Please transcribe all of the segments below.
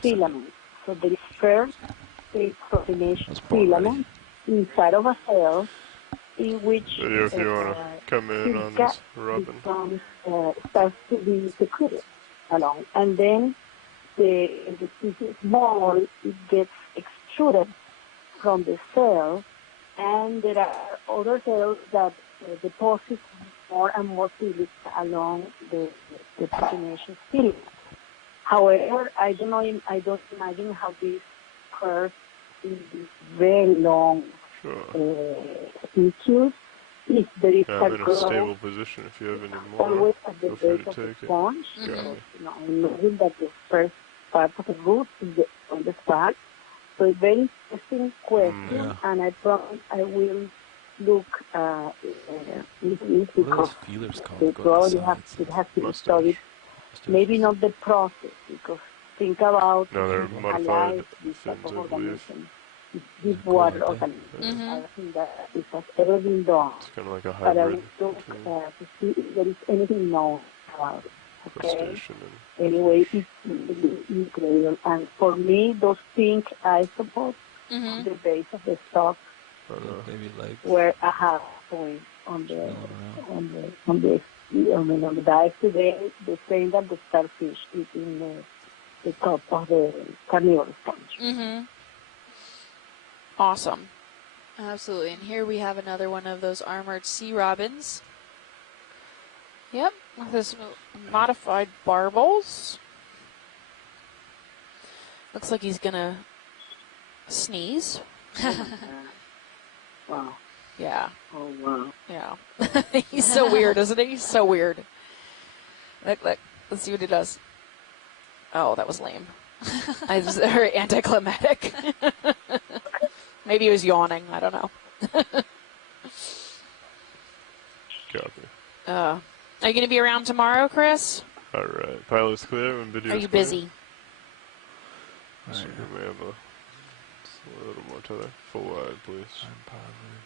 filaments. So there is first a proteinaceous filament inside of a cell in which If you want to come in on this, Robin. Starts to be secreted along. And then the species ball, it gets extruded from the cell, and there are other cells that deposit more and more silica along the proteinaceous filament. However, I don't imagine how this occurs in this very long species. If there is I'm in a stable position. If you have any more, always at the feel free base to of the take it. sponge. Got it. I imagine that the first part of the root is on the spot. So a very interesting question, and I promise I will look into it because it probably has to be studied. Maybe not the process, because think about they're modified this type fins, of I believe. organism. Deep water organism. I think that this has ever been done. It's kind of like a But I hybrid. will look to see if there is anything known about it. Okay. Crustacean Anyway, it's incredible. And for me, those pink isotopes on the base of the stalk were a half point on the dive today. The same that the starfish eating the top of the carnivore sponge. Awesome. Absolutely. And here we have another one of those armored sea robins. Yep, with his modified barbels. Looks like he's gonna sneeze. Wow. Yeah. Oh, wow. Yeah. He's so weird, isn't he? He's so weird. Look. Let's see what he does. Oh, that was lame. It was very anticlimactic. Maybe he was yawning. I don't know. Copy. Are you going to be around tomorrow, Chris? All right. Pilot's clear and video's Are you clear. busy? So we have a little more to the full wide, please. I'm probably.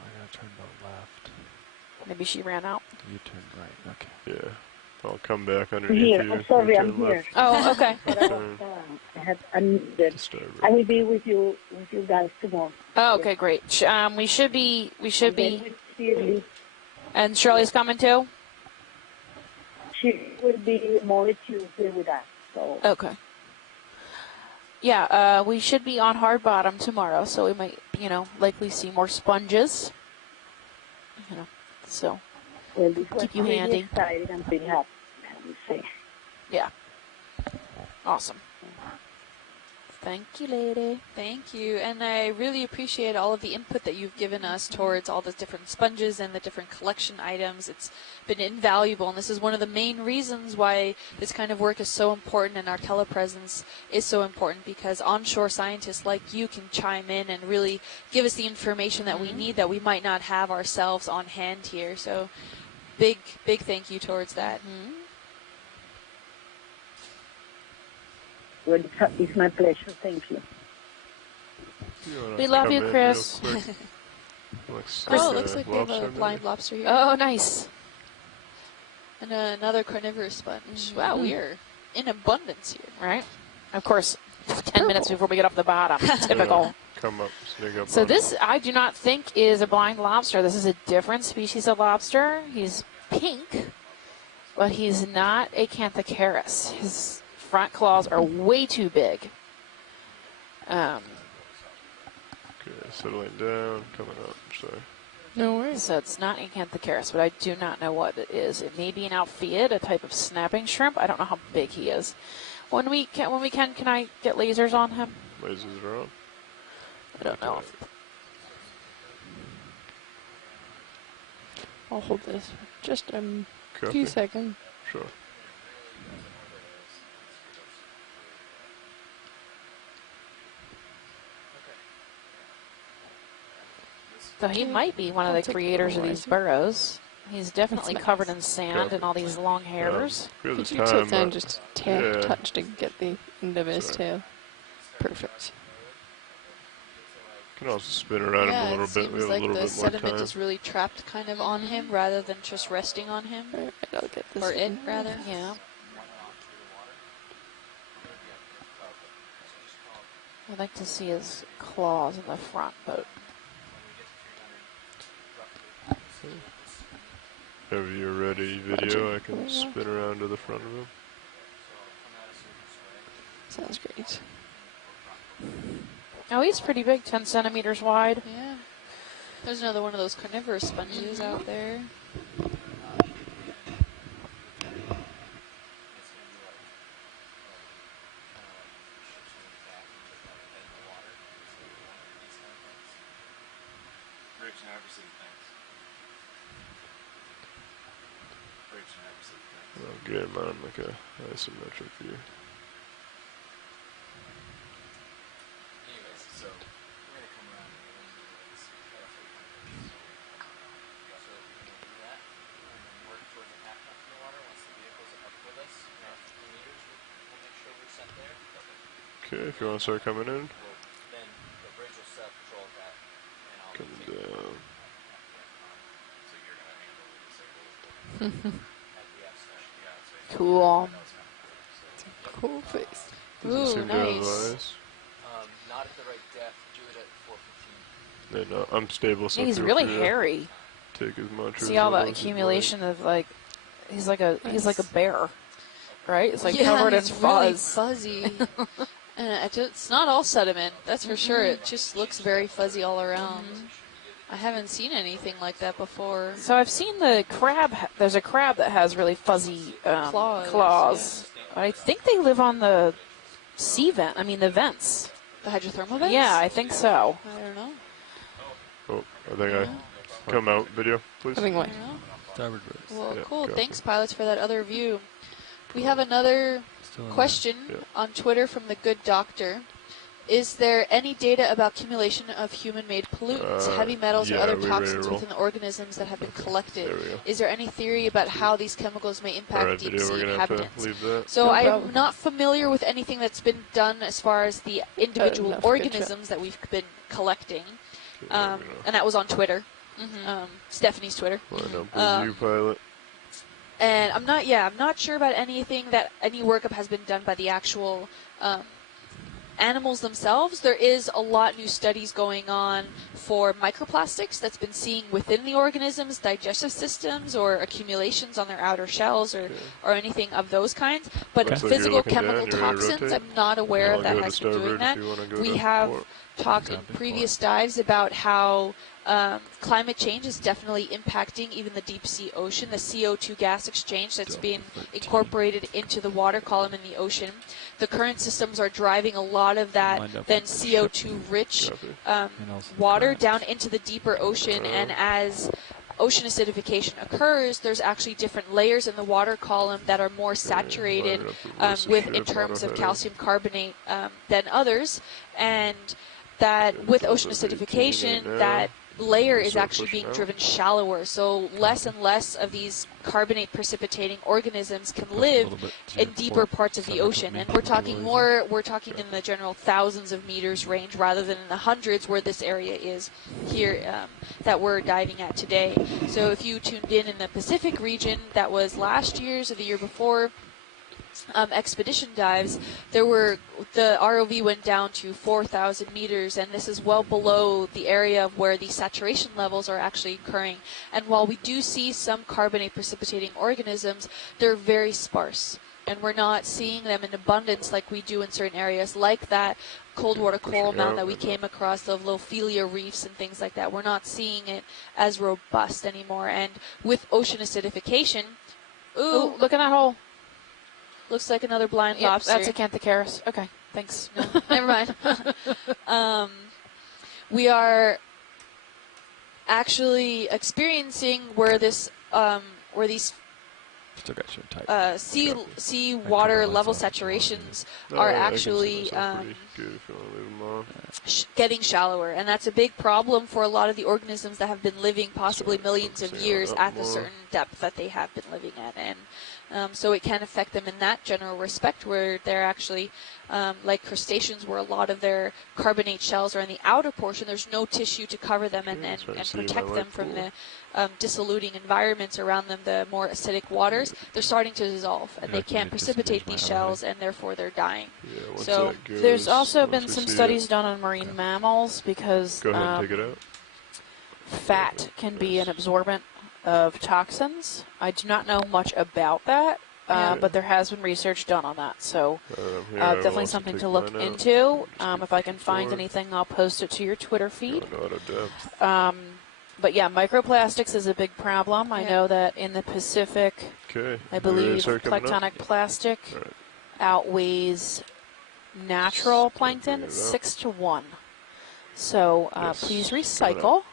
I gotta turn to the left. Maybe she ran out. You turned right. Okay. Yeah. I'll come back underneath you. I'm sorry, turn I'm here. left. Oh, okay. I will be with you guys tomorrow. Oh, okay, great. We should be. And Shirley's coming too? She will be more Tuesday with us. So. Okay. Yeah, we should be on hard bottom tomorrow, so we might, likely see more sponges. So well, this keep you handy. Excited and pretty happy, I would say. Yeah. Awesome. Thank you, lady. Thank you. And I really appreciate all of the input that you've given us towards all the different sponges and the different collection items. It's been invaluable, and this is one of the main reasons why this kind of work is so important and our telepresence is so important, because onshore scientists like you can chime in and really give us the information that we need that we might not have ourselves on hand here. So big thank you towards that. Well, it's my pleasure. Thank you. We love you, Chris. Looks like we have a blind lobster here. Oh, nice. And another carnivorous sponge. Wow, we are in abundance here. Right. Of course, 10 minutes before we get off the bottom. Typical. Come up, sneak up. So this, I do not think, is a blind lobster. This is a different species of lobster. He's pink, but he's not Acanthocaris. His front claws are way too big. Okay, settling down, coming up, sorry. No worries. So it's not Acanthocaris, but I do not know what it is. It may be an Alpheid, a type of snapping shrimp. I don't know how big he is. When we can I get lasers on him? Lasers are on. I don't know. I'll hold this for just a few seconds. Sure. So he might be one of the creators of these burrows. He's definitely covered in sand and all these long hairs. Could you tilt down just a touch to get the end of his tail? Perfect. Can also spin around him a little bit. We have like a little the bit more sediment time. is really trapped kind of on him rather than just resting on him. Right, I'll get this. Or it, rather. Yeah. I'd like to see his claws in the front, but Whenever you're ready, video, I can spin around to the front of him. Sounds great. oh, he's pretty big, 10 centimeters wide. Yeah. There's another one of those carnivorous sponges out there. I'll get him on like a isometric view. Anyways, so we're going to come around and so we're going to do that and then work towards a half knot in the water. Once the vehicle's up with us, around 50 meters, we'll make sure we're set there. Okay, if you want to start coming in, Then the bridge will set control of that, and I'll come take down. So you're going to handle the disabled at the F station. Cool. Cool face. Doesn't Ooh, seem to have nice. eyes. Not at the right depth. Do it at 415. Then I'm stable, so He's feel really free to hairy. take as much. See or all as the little as you'd accumulation of like, he's like a bear, right? It's like yeah, covered in it's really fuzz. fuzzy. And it's not all sediment, that's for sure. It just looks very fuzzy all around. I haven't seen anything like that before. So I've seen the crab. There's a crab that has really fuzzy claws. I think they live on the sea vent. I mean the vents. The hydrothermal vents? Yeah, I think so. I don't know. Oh, I think I come out video, please. Coming I away. don't know. Starboard race. Well, Yeah, cool. gotcha. Thanks, pilots, for that other view. We have another Still in question Yeah. on Twitter from the good doctor. Is there any data about accumulation of human-made pollutants, heavy metals, or yeah, other we ready to toxins roll? within the organisms that have been collected? There we go. Is there any theory about how these chemicals may impact Alright, video, deep-sea we're going to have to inhabitants? leave that. So No I'm problem. not familiar with anything that's been done as far as the individual enough, good job. organisms that we've been collecting. Okay, there we go. And that was on Twitter, Stephanie's Twitter. Line up with you, pilot. And I'm not sure about anything that any workup has been done by the actual animals themselves. There is a lot new studies going on for microplastics that's been seen within the organisms, digestive systems, or accumulations on their outer shells, or anything of those kinds. But Looks like you're physical looking chemical down. You're ready to toxins, rotate? I'm not aware I'll of that go to has been doing starboard that. if you wanna go We to have port. talked in previous dives about how climate change is definitely impacting even the deep sea ocean, the CO2 gas exchange that's being incorporated into the water column in the ocean. The current systems are driving a lot of that Lined up then with the CO2 rich Copy. And also the water current. down into the deeper ocean, and as ocean acidification occurs, there's actually different layers in the water column that are more saturated line it up with with ship, in terms of autoheader. calcium carbonate than others, and that with ocean Tells us 18 acidification, right now. that layer is Start actually pushing being out. driven shallower, so less and less of these carbonate precipitating organisms can live little bit to in your deeper port. parts of the Send that to ocean. me. And we're talking Otherwise, we're talking in the general thousands of meters range rather than in the hundreds where this area is here that we're diving at today. So if you tuned in the Pacific region, that was last year's or the year before, expedition dives, the ROV went down to 4,000 meters, and this is well below the area of where the saturation levels are actually occurring. And while we do see some carbonate precipitating organisms, they're very sparse, and we're not seeing them in abundance like we do in certain areas, like that cold water coral mound that we came across, the Lophelia reefs and things like that. We're not seeing it as robust anymore. And with ocean acidification, Ooh, look in that hole. looks like another blind Yep, lobster. that's a Canthocaris. Okay, thanks. No, never mind. We are actually experiencing where these Still got you tight. sea water lights level off. saturations No, are I can see actually myself pretty good if you want to leave them on. getting shallower, and that's a big problem for a lot of the organisms that have been living possibly Start millions of focusing years on at it the more. certain depth that they have been living at. And So it can affect them in that general respect, where they're actually like crustaceans, where a lot of their carbonate shells are in the outer portion. There's no tissue to cover them and protect them from the dissoluting environments around them, the more acidic waters. They're starting to dissolve, and they can't precipitate these shells, and therefore they're dying. Yeah, so there's also been some studies done on marine mammals because Go ahead and take it out. Fat can be an absorbent of toxins. I do not know much about that, but there has been research done on that. So definitely something to look into. If I can find anything, I'll post it to your Twitter feed. But yeah, microplastics is a big problem. I know that in the Pacific, I believe planktonic plastic outweighs natural plankton 6 to 1. So please recycle.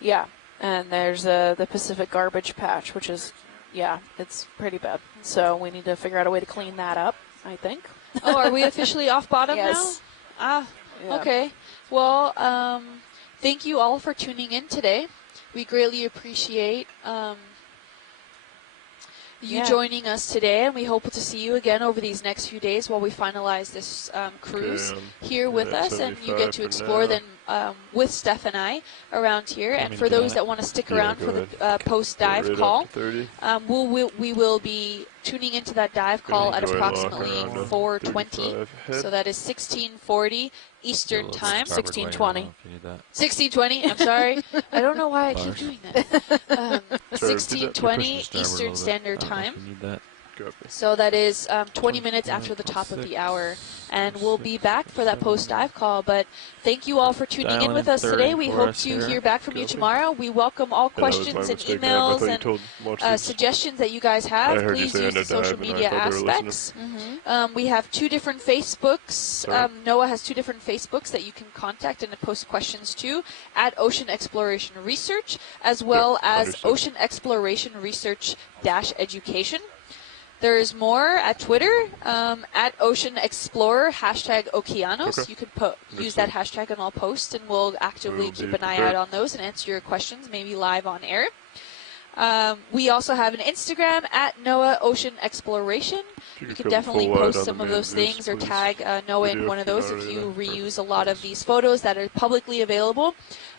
Yeah, and there's the Pacific garbage patch, which is, it's pretty bad. So we need to figure out a way to clean that up, I think. Oh, are we officially off bottom now? Okay. Well, thank you all for tuning in today. We greatly appreciate you joining us today, and we hope to see you again over these next few days while we finalize this cruise here with us, and you get to explore then with Steph and I around here. And for those that want to stick around for the post-dive call, we will be tuning into that dive call at approximately 4:20. So that is 16:40 Eastern time. 16:20. 16:20. I'm sorry. I don't know why I keep doing that. 16:20 Eastern Standard Time. So that is 20 minutes after the top of the hour. And we'll be back for that post-dive call. But thank you all for tuning in with us today. We hope to hear back from you tomorrow. We welcome all questions and emails and suggestions that you guys have. Please use the social media aspects. We have 2 different Facebooks. NOAA has 2 different Facebooks that you can contact and post questions to, at Ocean Exploration Research, as well as Ocean Exploration Research-Education. There is more at Twitter, at Ocean Explorer, hashtag Okeanos. You can use that hashtag on all posts, and we'll actively keep an eye out on those and answer your questions, maybe live on air. We also have an Instagram, at NOAA Ocean Exploration. You can definitely post some of those things or tag NOAA in one of those if you reuse a lot of these photos that are publicly available.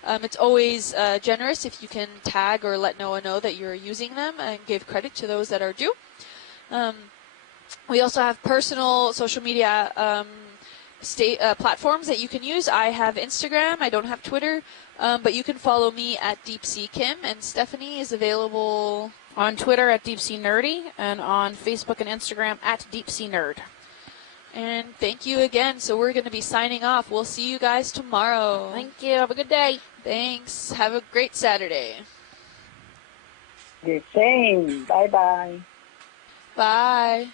It's always generous if you can tag or let NOAA know that you're using them and give credit to those that are due. We also have personal social media platforms that you can use. I have Instagram. I don't have Twitter. But you can follow me at Deep Sea Kim, and Stephanie is available on Twitter at Deep Sea Nerdy, and on Facebook and Instagram at Deep Sea Nerd. And thank you again. So we're going to be signing off. We'll see you guys tomorrow. Thank you. Have a good day. Thanks. Have a great Saturday. The same. Bye-bye. Bye.